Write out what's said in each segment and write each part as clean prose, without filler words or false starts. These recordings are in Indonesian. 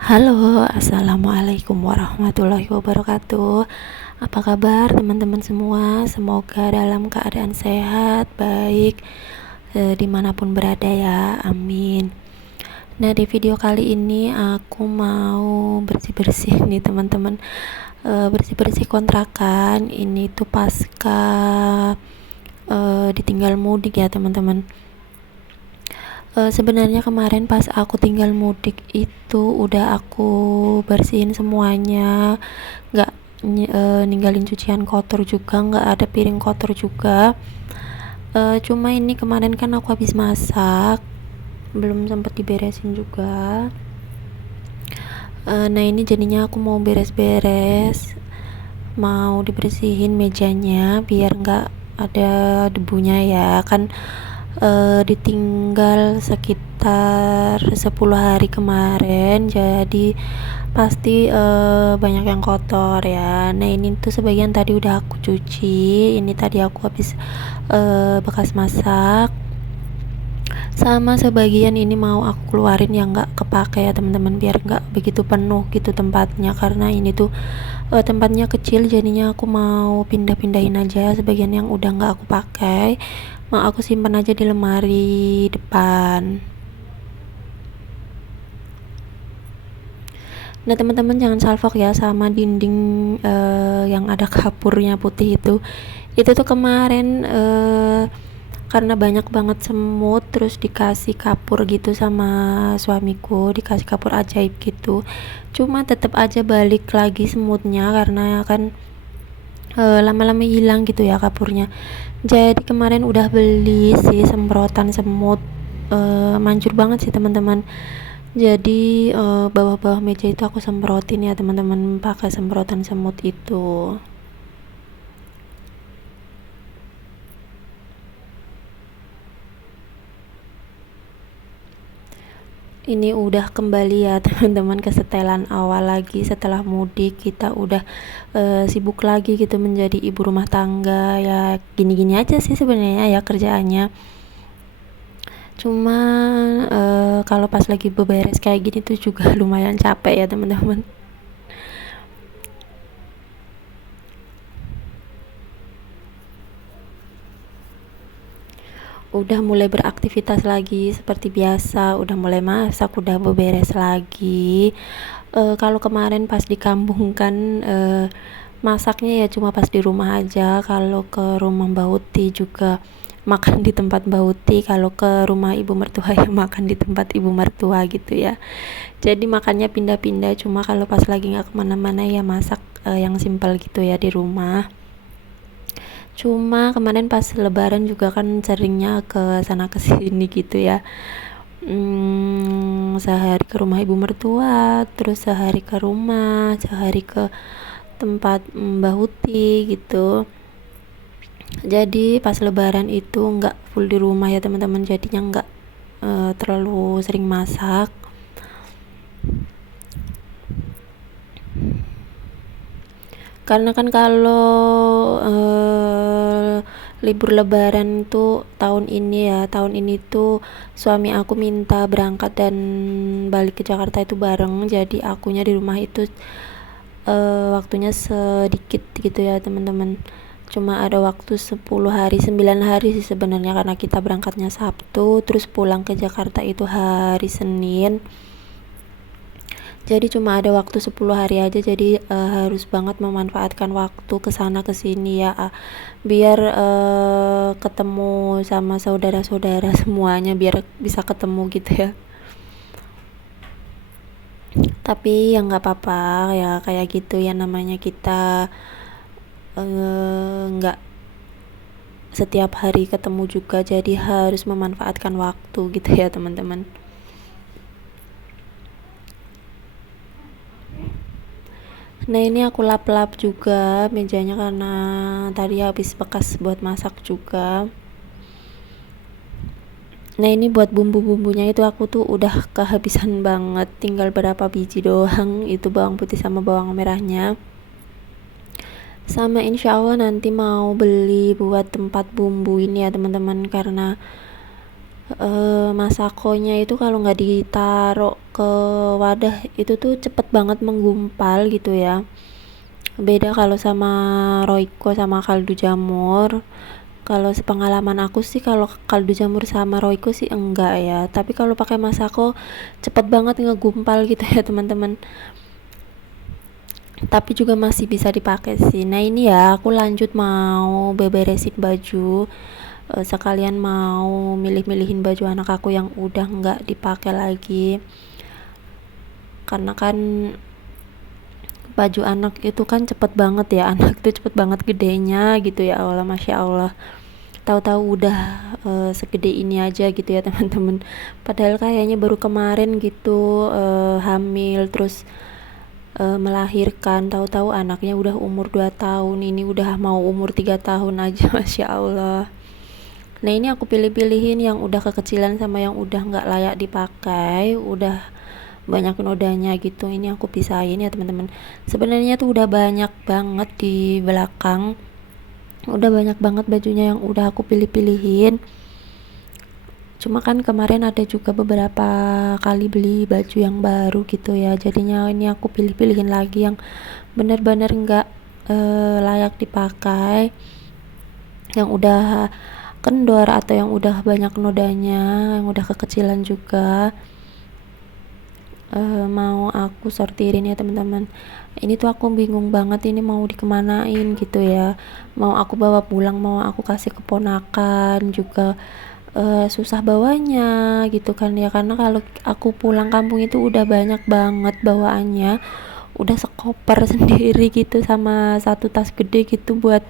Halo, assalamualaikum warahmatullahi wabarakatuh. Apa kabar teman-teman semua? Semoga dalam keadaan sehat, baik, dimanapun berada ya, amin. Nah, di video kali ini aku mau bersih-bersih nih teman-teman, bersih-bersih kontrakan. Ini tuh pasca ditinggal mudik ya teman-teman. Sebenarnya kemarin pas aku tinggal mudik itu udah aku bersihin semuanya, nggak ninggalin cucian kotor juga, nggak ada piring kotor juga. Cuma ini kemarin kan aku habis masak, belum sempat diberesin juga. Nah ini jadinya aku mau beres-beres, mau dibersihin mejanya biar nggak ada debunya ya kan. Ditinggal sekitar 10 hari kemarin, jadi pasti banyak yang kotor ya. Nah ini tuh sebagian tadi udah aku cuci, ini tadi aku habis bekas masak, sama sebagian ini mau aku keluarin yang nggak kepake ya teman-teman, biar nggak begitu penuh gitu tempatnya, karena ini tuh tempatnya kecil, jadinya aku mau pindah-pindahin aja sebagian yang udah nggak aku pakai, mau aku simpan aja di lemari depan. Nah teman-teman jangan salfok ya sama dinding yang ada kapurnya putih itu tuh kemarin karena banyak banget semut, terus dikasih kapur gitu sama suamiku, dikasih kapur ajaib gitu, cuma tetap aja balik lagi semutnya karena kan lama-lama hilang gitu ya kapurnya. Jadi kemarin udah beli sih semprotan semut, manjur banget sih teman-teman. Jadi bawah-bawah meja itu aku semprotin ya teman-teman, pakai semprotan semut itu. Ini udah kembali ya teman-teman ke setelan awal lagi setelah mudik. Kita udah sibuk lagi gitu menjadi ibu rumah tangga ya, gini-gini aja sih sebenarnya ya kerjaannya. Cuma kalau pas lagi beberes kayak gini tuh juga lumayan capek ya teman-teman. Udah mulai beraktivitas lagi seperti biasa, udah mulai masak, udah beberes lagi. Kalau kemarin pas di kampung kan masaknya ya cuma pas di rumah aja. Kalau ke rumah Mbak Uti juga makan di tempat Mbak Uti, kalau ke rumah ibu mertua ya makan di tempat ibu mertua gitu ya. Jadi makannya pindah-pindah, cuma kalau pas lagi nggak kemana-mana ya masak yang simpel gitu ya di rumah. Cuma kemarin pas lebaran juga kan seringnya ke sana ke sini gitu ya. Sehari ke rumah ibu mertua, terus sehari ke rumah, sehari ke tempat Mbah Huti gitu. Jadi pas lebaran itu nggak full di rumah ya teman-teman, jadinya nggak terlalu sering masak. Karena kan kalau libur lebaran tuh tahun ini tuh suami aku minta berangkat dan balik ke Jakarta itu bareng, jadi akunya di rumah itu waktunya sedikit gitu ya teman-teman, cuma ada waktu 10 hari 9 hari sih sebenarnya, karena kita berangkatnya Sabtu terus pulang ke Jakarta itu hari Senin. Jadi cuma ada waktu 10 hari aja, jadi harus banget memanfaatkan waktu kesana kesini ya, biar ketemu sama saudara-saudara semuanya, biar bisa ketemu gitu ya. Tapi ya nggak apa-apa ya, kayak gitu ya namanya kita nggak setiap hari ketemu juga, jadi harus memanfaatkan waktu gitu ya teman-teman. Nah ini aku lap-lap juga mejanya karena tadi habis bekas buat masak juga. Nah ini buat bumbu-bumbunya itu aku tuh udah kehabisan banget, tinggal berapa biji doang, itu bawang putih sama bawang merahnya. Sama insya Allah nanti mau beli buat tempat bumbu ini ya teman-teman, karena Masakonya itu kalau nggak ditaruh ke wadah itu tuh cepet banget menggumpal gitu ya. Beda kalau sama Royco sama kaldu jamur. Kalau sepengalaman aku sih kalau kaldu jamur sama Royco sih enggak ya, tapi kalau pakai Masako cepet banget ngegumpal gitu ya teman-teman, tapi juga masih bisa dipakai sih. Nah ini ya aku lanjut mau beberesin baju, sekalian mau milih-milihin baju anak aku yang udah nggak dipakai lagi, karena kan baju anak itu kan cepet banget ya, anak tuh cepet banget gedenya gitu ya Allah, masya Allah, tahu-tahu udah segede ini aja gitu ya teman-teman, padahal kayaknya baru kemarin gitu hamil, terus melahirkan, tahu-tahu anaknya udah umur 2 tahun, ini udah mau umur 3 tahun aja masya Allah. Nah ini aku pilih-pilihin yang udah kekecilan sama yang udah nggak layak dipakai, udah banyak nodanya gitu, ini aku pisahin ya teman-teman. Sebenarnya tuh udah banyak banget di belakang, udah banyak banget bajunya yang udah aku pilih-pilihin, cuma kan kemarin ada juga beberapa kali beli baju yang baru gitu ya, jadinya ini aku pilih-pilihin lagi yang bener-bener nggak layak dipakai, yang udah kendor atau yang udah banyak nodanya, yang udah kekecilan juga. Mau aku sortirin ya teman-teman. Ini tuh aku bingung banget ini mau dikemanain gitu ya, mau aku bawa pulang, mau aku kasih ke ponakan juga, susah bawanya gitu kan ya, karena kalau aku pulang kampung itu udah banyak banget bawaannya, udah sekoper sendiri gitu sama satu tas gede gitu, buat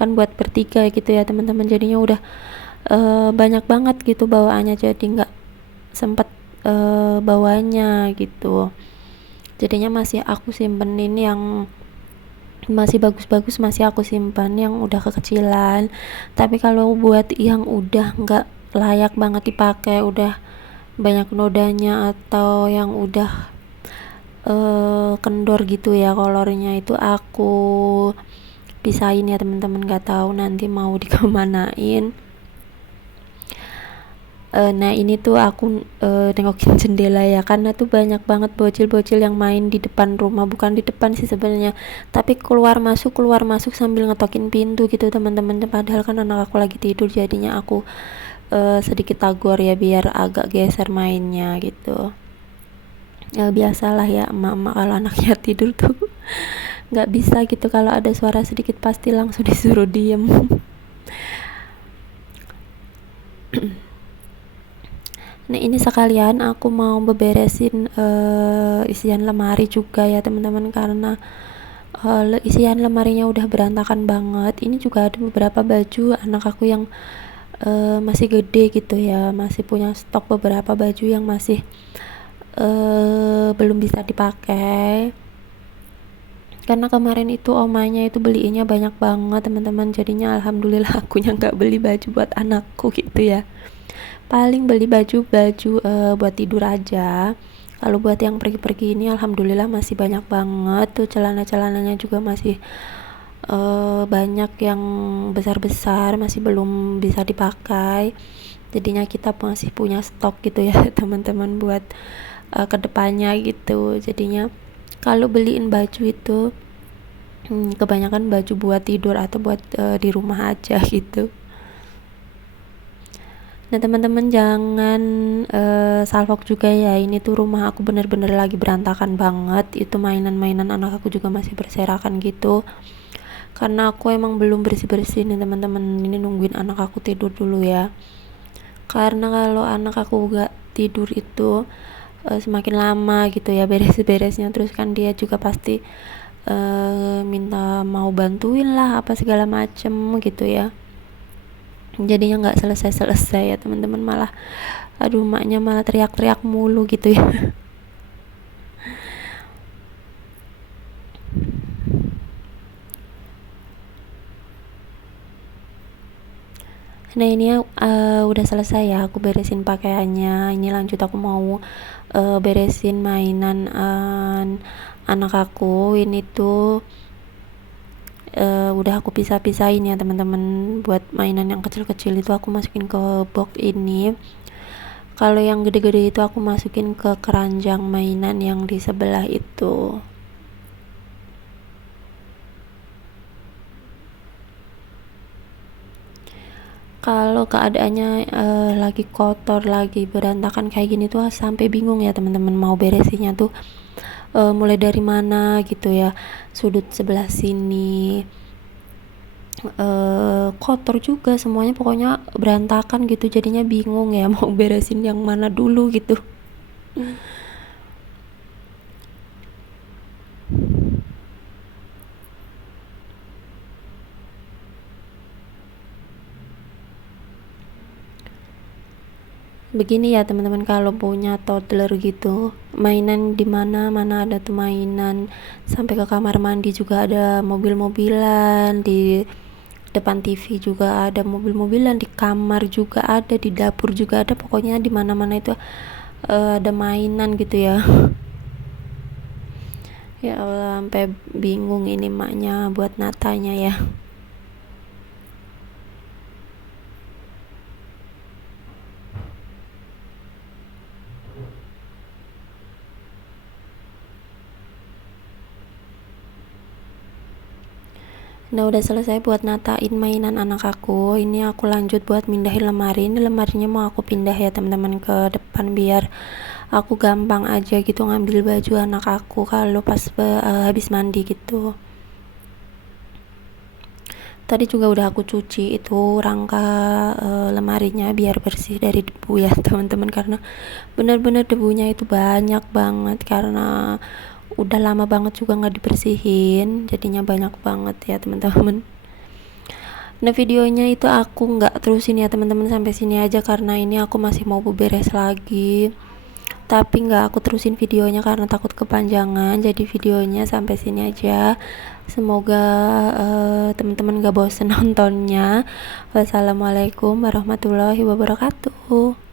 kan buat bertiga gitu ya teman-teman, jadinya udah banyak banget gitu bawaannya, jadi nggak sempet bawanya gitu, jadinya masih aku simpenin yang masih bagus-bagus, masih aku simpan yang udah kekecilan. Tapi kalau buat yang udah nggak layak banget dipakai, udah banyak nodanya atau yang udah kendor gitu ya kolornya, itu aku pisahin ya teman-teman, nggak tahu nanti mau dikemanain. Nah ini tuh aku nengokin jendela ya, karena tuh banyak banget bocil-bocil yang main di depan rumah, bukan di depan sih sebenarnya, tapi keluar masuk sambil ngetokin pintu gitu teman-teman, padahal kan anak aku lagi tidur, jadinya aku sedikit tagor ya biar agak geser mainnya gitu. Ya biasalah ya emak-emak kalau anaknya tidur tuh nggak bisa gitu, kalau ada suara sedikit pasti langsung disuruh diem. Nah ini sekalian aku mau beberesin isian lemari juga ya teman-teman, karena isian lemarinya udah berantakan banget. Ini juga ada beberapa baju anak aku yang masih gede gitu ya, masih punya stok beberapa baju yang masih belum bisa dipakai, karena kemarin itu omanya itu beliinnya banyak banget teman-teman, jadinya alhamdulillah akunya nggak beli baju buat anakku gitu ya, paling beli baju-baju buat tidur aja. Kalau buat yang pergi-pergi ini alhamdulillah masih banyak banget tuh, celana-celananya juga masih banyak yang besar-besar, masih belum bisa dipakai, jadinya kita masih punya stok gitu ya teman-teman, buat kedepannya gitu. Jadinya kalau beliin baju itu kebanyakan baju buat tidur atau buat di rumah aja gitu. Nah teman-teman jangan salfok juga ya, ini tuh rumah aku bener-bener lagi berantakan banget, itu mainan-mainan anak aku juga masih berserakan gitu, karena aku emang belum bersih-bersih nih teman-teman, ini nungguin anak aku tidur dulu ya, karena kalau anak aku gak tidur itu semakin lama gitu ya beres-beresnya, terus kan dia juga pasti minta mau bantuin lah apa segala macem gitu ya, jadinya nggak selesai ya teman-teman, malah aduh maknya malah teriak-teriak mulu gitu ya. Nah ini udah selesai ya aku beresin pakaiannya, ini lanjut aku mau beresin mainan anak aku. Ini tuh udah aku pisah-pisahin ya teman-teman, buat mainan yang kecil-kecil itu aku masukin ke box ini, Kalau yang gede-gede itu aku masukin ke keranjang mainan yang di sebelah itu. Kalau keadaannya lagi kotor, lagi berantakan kayak gini tuh sampai bingung ya teman-teman mau beresinnya tuh mulai dari mana gitu ya. Sudut sebelah sini kotor juga semuanya, pokoknya berantakan gitu, jadinya bingung ya mau beresin yang mana dulu gitu. Begini ya teman-teman, kalau punya toddler gitu, mainan di mana ada tuh mainan, sampai ke kamar mandi juga ada mobil-mobilan, di depan TV juga ada mobil-mobilan, di kamar juga ada, di dapur juga ada, pokoknya di mana-mana itu ada mainan gitu ya. Ya Allah, sampai bingung ini maknya buat natanya ya. Nah, udah selesai buat natain mainan anak aku. Ini aku lanjut buat mindahin lemari. Ini lemarinya mau aku pindah ya teman-teman ke depan, biar aku gampang aja gitu ngambil baju anak aku kalau pas habis mandi gitu. Tadi juga udah aku cuci itu rangka lemarinya biar bersih dari debu ya teman-teman, karena bener-bener debunya itu banyak banget, karena udah lama banget juga nggak dibersihin, jadinya banyak banget ya teman-teman. Nah, videonya itu aku nggak terusin ya teman-teman, sampai sini aja karena ini aku masih mau beberes lagi, tapi nggak aku terusin videonya karena takut kepanjangan. Jadi videonya sampai sini aja, semoga teman-teman gak bosen nontonnya. Wassalamualaikum warahmatullahi wabarakatuh.